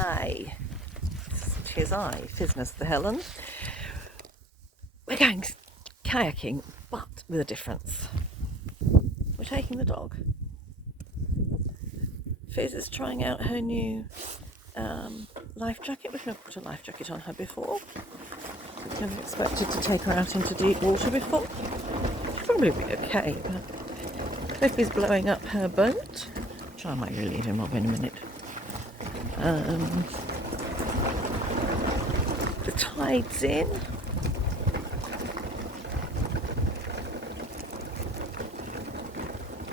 Hi, tis I, Fizzs the Helen. We're going kayaking, but with a difference. We're taking the dog. Fizz is trying out her new life jacket. We've never put a life jacket on her before. Never expected to take her out into deep water before. She'll probably be okay, but Cliffy's blowing up her boat, which I might relieve him of in a minute. The tide's in.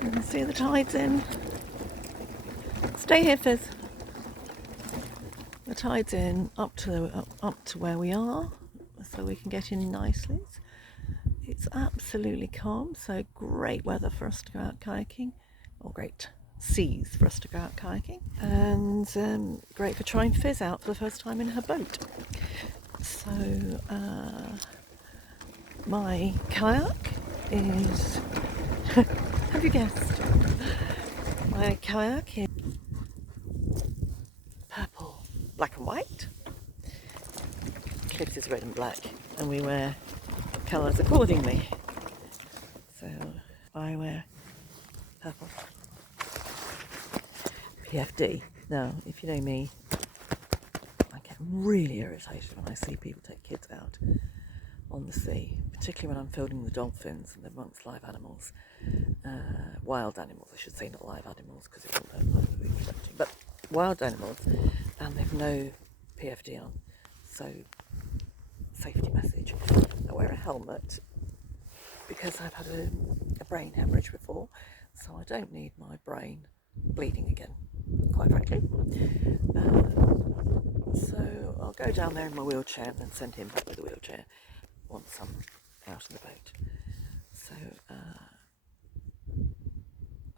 You can see the tide's in. Stay here, Fizz. The tide's in up to where we are, so we can get in nicely. It's absolutely calm, so great weather for us to go out kayaking, or great seas for us to go out kayaking, and great for trying Fizz out for the first time in her boat. So my kayak is, have you guessed? My kayak is purple, black and white. Clips is red and black, and we wear colours accordingly. So I wear purple. PFD. Now, if you know me, I get really irritated when I see people take kids out on the sea, particularly when I'm filming the dolphins and they're amongst live animals, wild animals, I should say, not live animals, because it's all about but wild animals, and they've no PFD on. So, safety message. I wear a helmet because I've had a brain hemorrhage before, so I don't need my brain bleeding again, quite frankly. So I'll go down there in my wheelchair and then send him back with the wheelchair once I'm out of the boat. So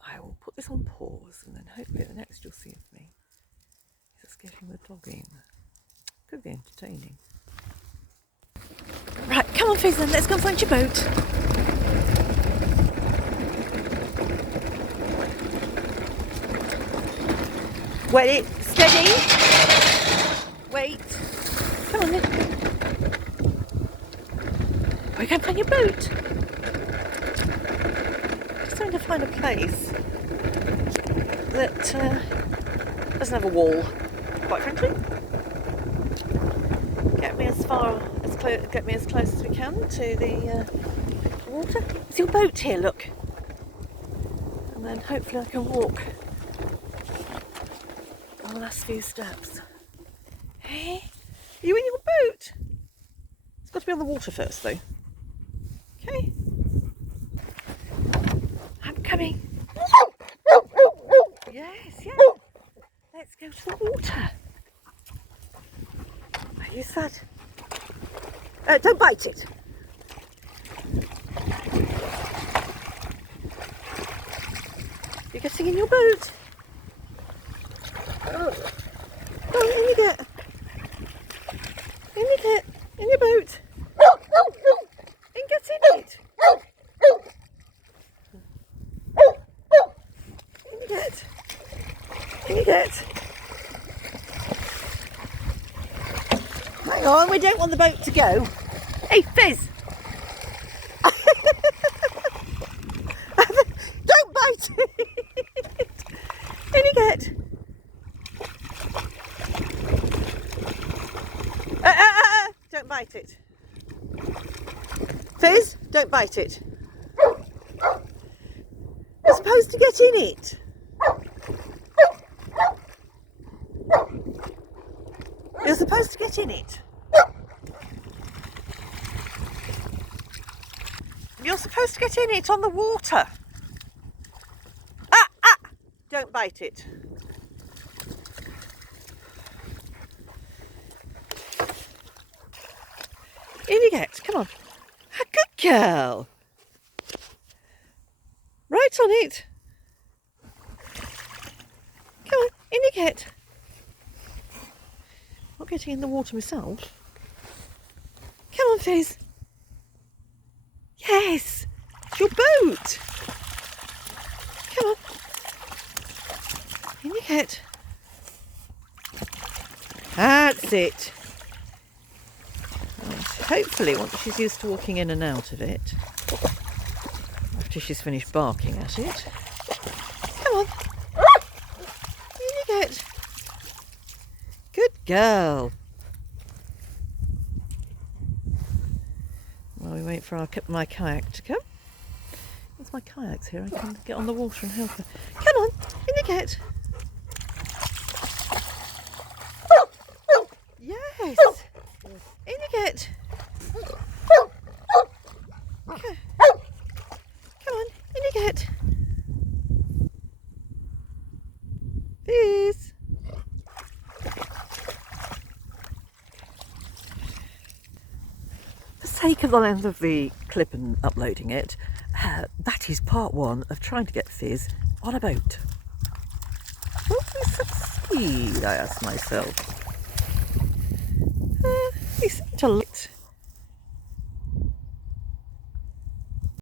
I will put this on pause, and then hopefully the next you'll see of me is just getting the dog in. Could be entertaining. Right, come on, Fizz, then let's go and find your boat. Wait, steady. Wait. Come on then. We're going to find your boat. Just trying to find a place that doesn't have a wall, quite frankly. Get me as close as we can to the water. Is your boat here? Look. And then hopefully I can walk on the last few steps. Hey, are you in your boat? It's got to be on the water first, though. Okay. I'm coming. Yes, yes. Let's go to the water. Are you sad? Don't bite it. You're getting in your boat. Oh, in you get. In you get. In your boat. And get in it. In you get. In you get. Hang on, we don't want the boat to go. Hey, Fizz! Don't bite it! In you get. Don't bite it. Fizz, don't bite it. You're supposed to get in it. You're supposed to get in it. You're supposed to get in it on the water. Don't bite it. In you get. Come on. A good girl. Right on it. Come on. In you get. Not getting in the water myself. Come on, Fizz. Yes. It's your boat. Come on. In you get. That's it. Right. Hopefully once she's used to walking in and out of it, after she's finished barking at it. Come on. In you get. Good girl. While we wait for my kayak to come. Once my kayak's here, I can get on the water and help her. Come on, in you get. Yes. In you get. Okay. Come on, in you get. Fizz. For the sake of the length of the clip and uploading it, that is part one of trying to get Fizz on a boat. Will we succeed, I ask myself. We seem to